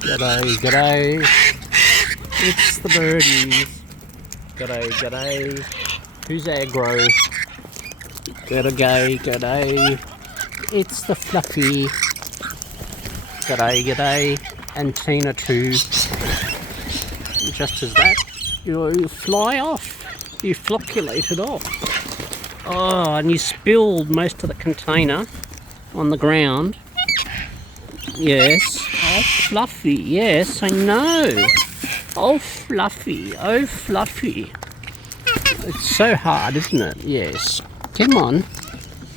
G'day, g'day. It's the birdies. G'day, g'day. Who's aggro? G'day, g'day. It's the Fluffy. G'day, g'day. And Tina too. Just as that, you fly off. You flocculated off. Oh, and you spilled most of the container on the ground. Yes. Oh, Fluffy. Yes, I know. Oh, Fluffy. Oh, Fluffy. It's so hard, isn't it? Yes. Come on.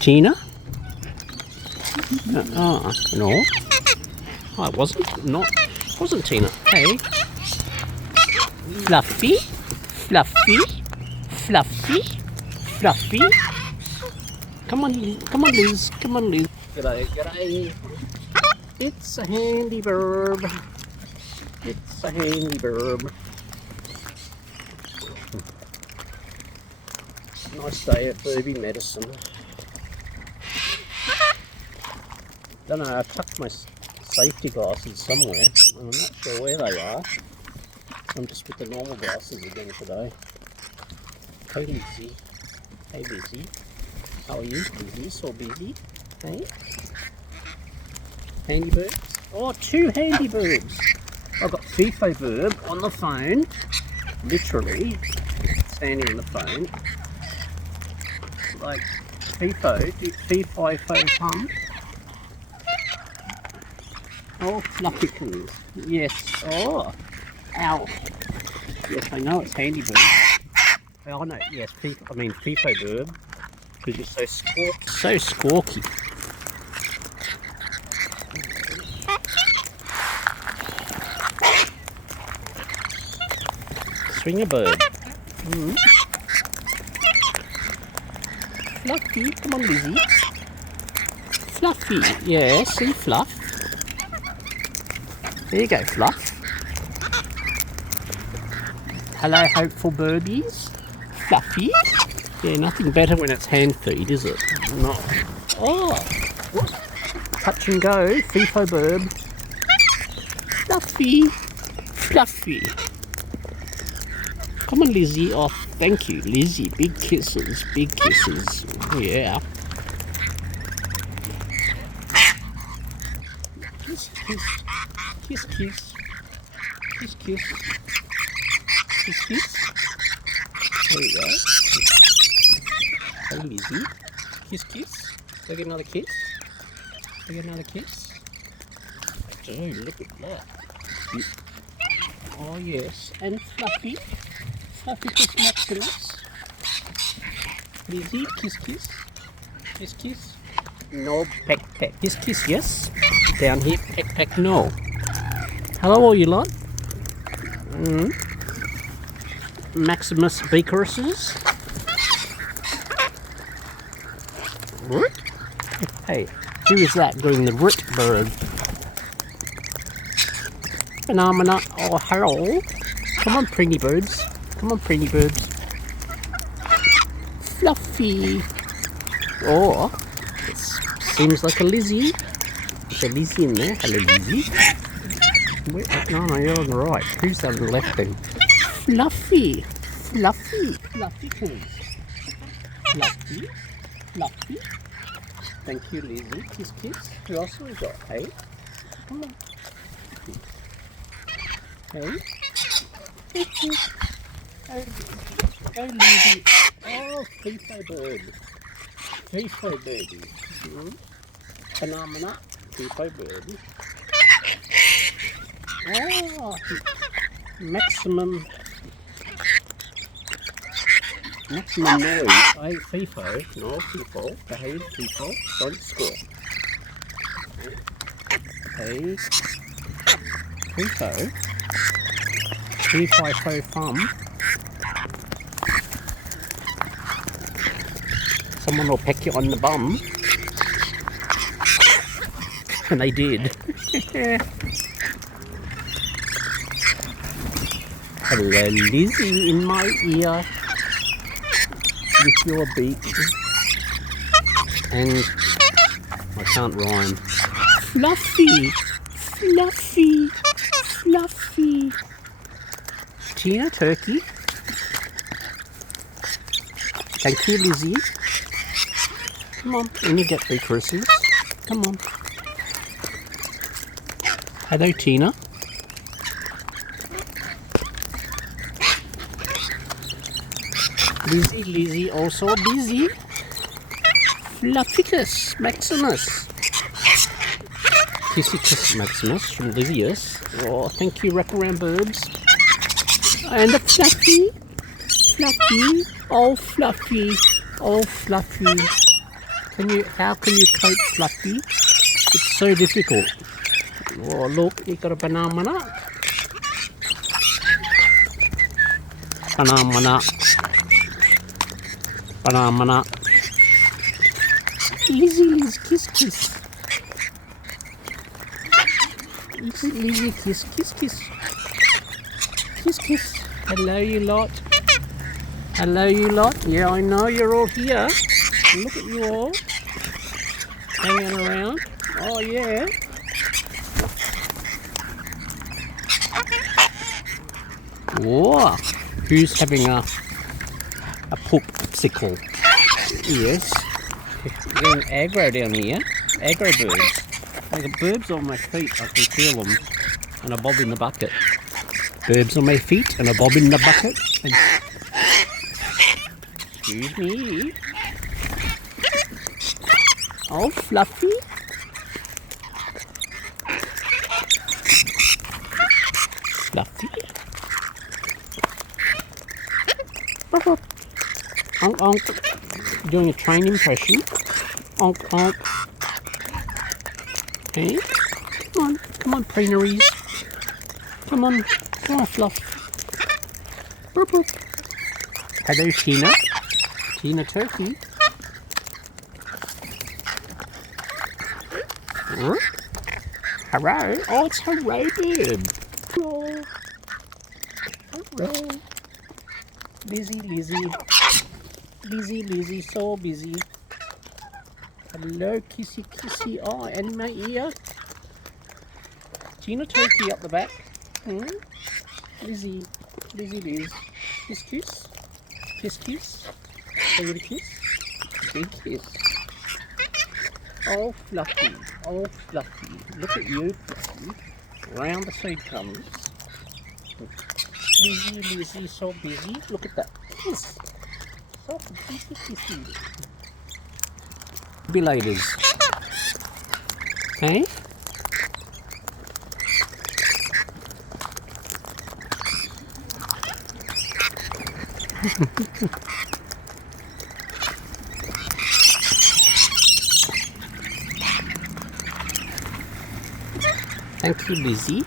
Tina? No. Oh, it wasn't. Wasn't Tina. Hey. Fluffy. Fluffy. Fluffy. Fluffy. Come on, Liz. Come on, Liz. Come on, Liz. G'day, g'day. It's a handy burb. It's a handy burb. Nice day at Birbs medicine. Don't know, I've tucked my safety glasses somewhere. I'm not sure where they are. I'm just with the normal glasses again today. Hey Lizzie. Hey Lizzie. How are you? Lizzie? So busy? Hey? Handy Birbs? Oh, 2 handy Birbs. I've got FIFO Birb on the phone. Literally. Standing on the phone. Like FIFO hum. Oh, fluffykins. Yes. Oh. Ow. Yes, I know it's handy Birb. Oh no, yes, FIFO Birb. Because you're so squawky. Swing a bird. Fluffy, come on Lizzie. Fluffy, yeah, see Fluff. There you go, Fluff. Hello, hopeful birdies. Fluffy. Yeah, nothing better when it's hand feed, is it? No. Oh, touch and go, FIFO Birb. Fluffy. Fluffy. Come on, Lizzie. Oh, thank you, Lizzie. Big kisses. Big kisses. Yeah. Kiss, kiss. Kiss, kiss. Kiss, kiss. Kiss, kiss. There you go. Hey, Lizzie. Kiss, kiss. Do I get another kiss? Do I get another kiss? Oh, look at that. Oh, yes. And Fluffy. Fluffy kiss Maximus. Lizzie, kiss, kiss. Kiss, kiss. No, peck, peck. Kiss, kiss, yes. Down here, peck, peck, no. Hello, all you lot. Maximus Beakeruses. Root? Hey, who is that doing the root bird? Phenomena. Oh, hello. Come on, pretty birds. Come on, pretty birds. Fluffy. Oh, it seems like a Lizzie. There's a Lizzie in there. Hello, Lizzie. No, you're on the right. Who's on the left then? Fluffy. Fluffy. Fluffy kids. Fluffy. Fluffy. Thank you, Lizzie. Kiss, kiss. Who else have we got? Hey? Come on. Hey? Go, Lizzie. Oh, FIFO Bird. FIFO Birdie. Phenomena. FIFO Bird. Oh, maximum noise. Hey, FIFO. No, FIFO. Behave, FIFO. Don't score. Hey, FIFO. FIFO thumb. Someone will peck you on the bum. And they did. Have Hello, Lizzie, in my ear with your beak. And I can't rhyme. Fluffy, fluffy, fluffy. Tina Turkey. Thank you, Lizzie. Come on, and you get 3 caresses. Come on. Hello, Tina. Lizzie also busy. Flufficus Maximus. Kissicus Maximus from Livius. Oh, thank you, wraparound Birbs. And the Fluffy. Fluffy. Oh, Fluffy. Oh, Fluffy. How can you cope, Fluffy? It's so difficult. Oh, look, you got a banana. Banana. Banana. Lizzie, kiss. Lizzie, kiss. Kiss. Hello, you lot. Yeah, I know you're all here. Look at you all. Hanging around. Oh, yeah. Whoa. Who's having a popsicle? Yes. Getting aggro down here. Aggro birds. I got Birbs on my feet. I can feel them. And a bob in the bucket. Birbs on my feet and a bob in the bucket. And... Excuse me. Oh, Fluffy. Fluffy. Onk. Doing a train impression. Onk. Hey, come on, preeneries. Come on, Fluff. Boop. Hello, Tina Turkey. Hello. Oh, it's Hooray Bird. Hello. Lizzie, so busy. Hello, kissy. Oh, and my ear. Tina Turkey up the back. Lizzie. Kiss. Are you a kiss? Big kiss. Oh, Fluffy. Look at you, Fluffy. Round the seed comes. Lizzie, so busy. Look at that. Kiss. So kissy. Belators. Hey? Thank you, Lizzie.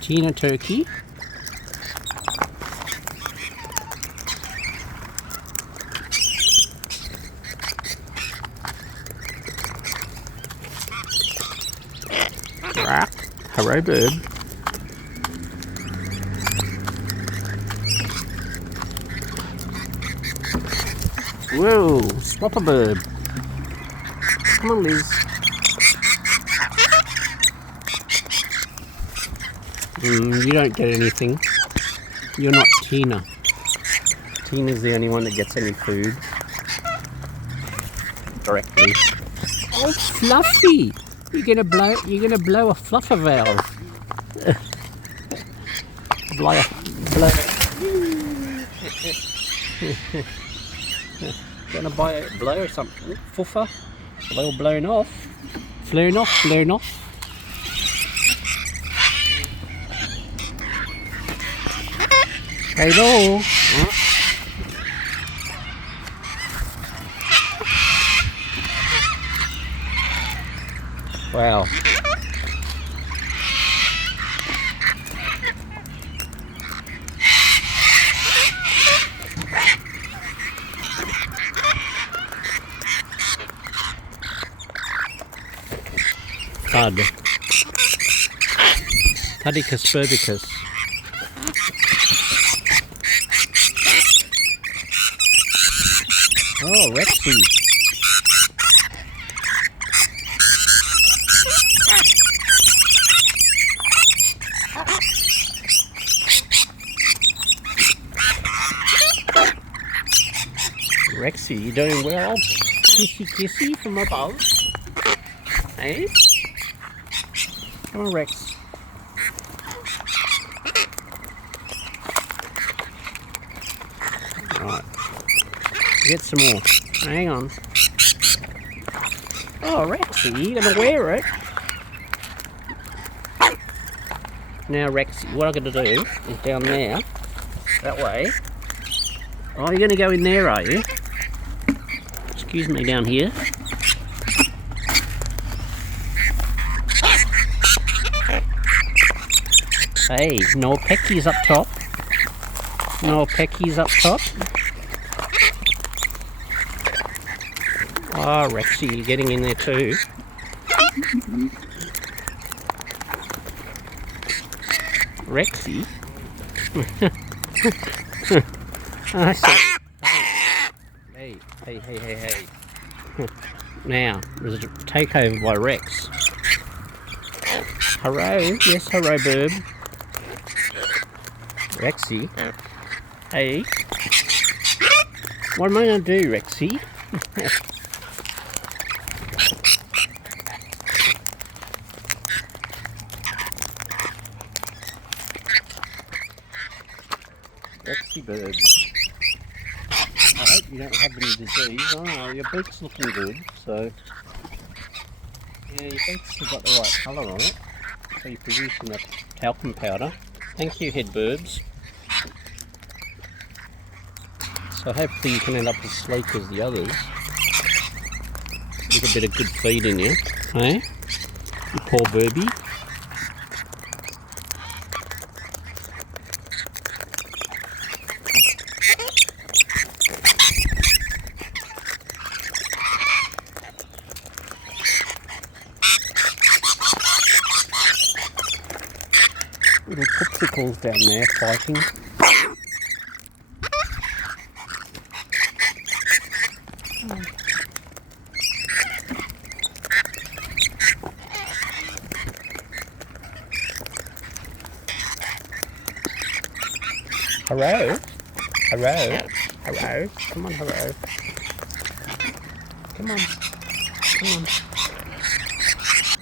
Tina Turkey. Hooray Bird. Whoa, swap a bird. Come on, Liz. You don't get anything. You're not Tina. Tina's the only one that gets any food. Directly. Oh, Fluffy! You're gonna blow a fluffer valve. blow. Gonna blow something. Fuffer. Are they all blown off? Blown off. Hello. Wow. Thud. Platypus burbicus. Oh, Rexy. Rexy, you doing well? Kissy kissy from above. Hey? Come on, Rex. Right. Get some more. Hang on. Oh, Rexy, you're gonna wear it. Now, Rexy, what I'm gonna do is down there, that way. Oh, you're gonna go in there, are you? Excuse me, down here. Hey, no peckies up top. No peckies up top. Oh, Rexy, you're getting in there too. Rexy? I see. Hey. Now, there's a takeover by Rex. Hello? Yes, hello, Birb. Rexy? Hey? What am I going to do, Rexy? Rexy Bird. I hope you don't have any disease. Oh, your beak's looking good, so... Yeah, your beak's still got the right colour on it. So you're producing that talcum powder. Thank you, head Birbs. So hopefully you can end up as sleek as the others. With a bit of good feed in you. Hey? You poor Birbie. Little popsicles down there fighting. Hello? Hello? Hello? Come on, hello. Come on. Come on.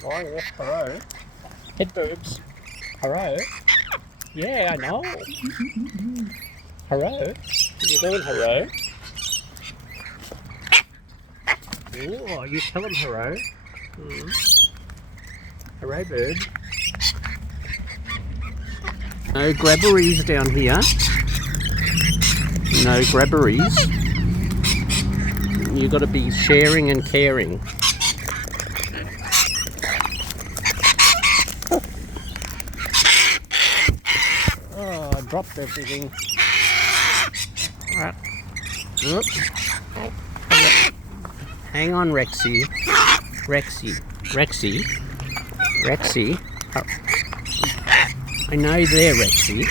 Oh, yes, hello. Head Birbs. Hello? Yeah, I know. Hello? You doing hello? Oh, you tell him hello. Hello, bird. No grabberies down here. No grabberies. You've got to be sharing and caring. Oh, I dropped everything. Oop. Hang on, Rexy. Rexy. Oh. I know you're there, Rexy.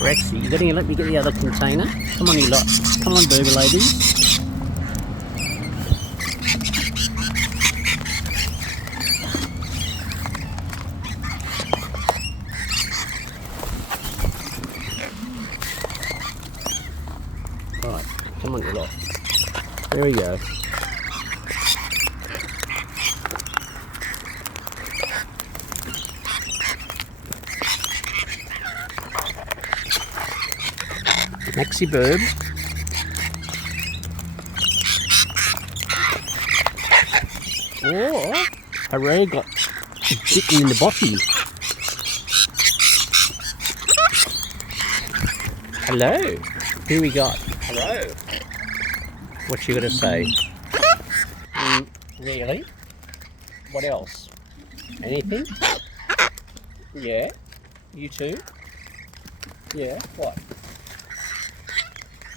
Rexy, you gonna let me get the other container? Come on, you lot. Come on, booby ladies. Right, come on, you lot. There we go. Maxi bird. Oh, hooray, got bitten in the bottom. Hello, who we got? Hello. What you gonna say? Really? What else? Anything? Yeah? You too? Yeah, what?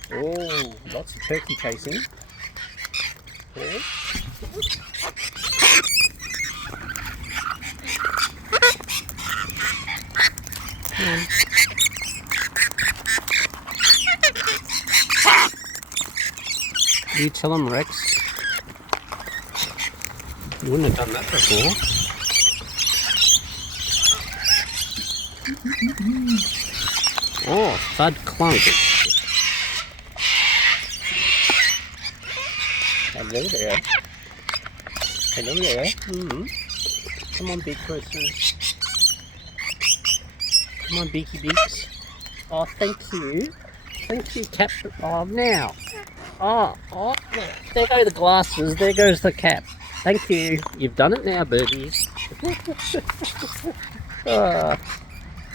Oh, lots of turkey chasing. Yeah. You tell him, Rex. You wouldn't have done that before. Oh, thud clunk. Hello there. Hello there. Come on, big person. Come on, Beaky Beaks. Oh, thank you. Thank you, Captain. Oh, now. Oh, there go the glasses. There goes the cap. Thank you. You've done it now, birdies. Oh.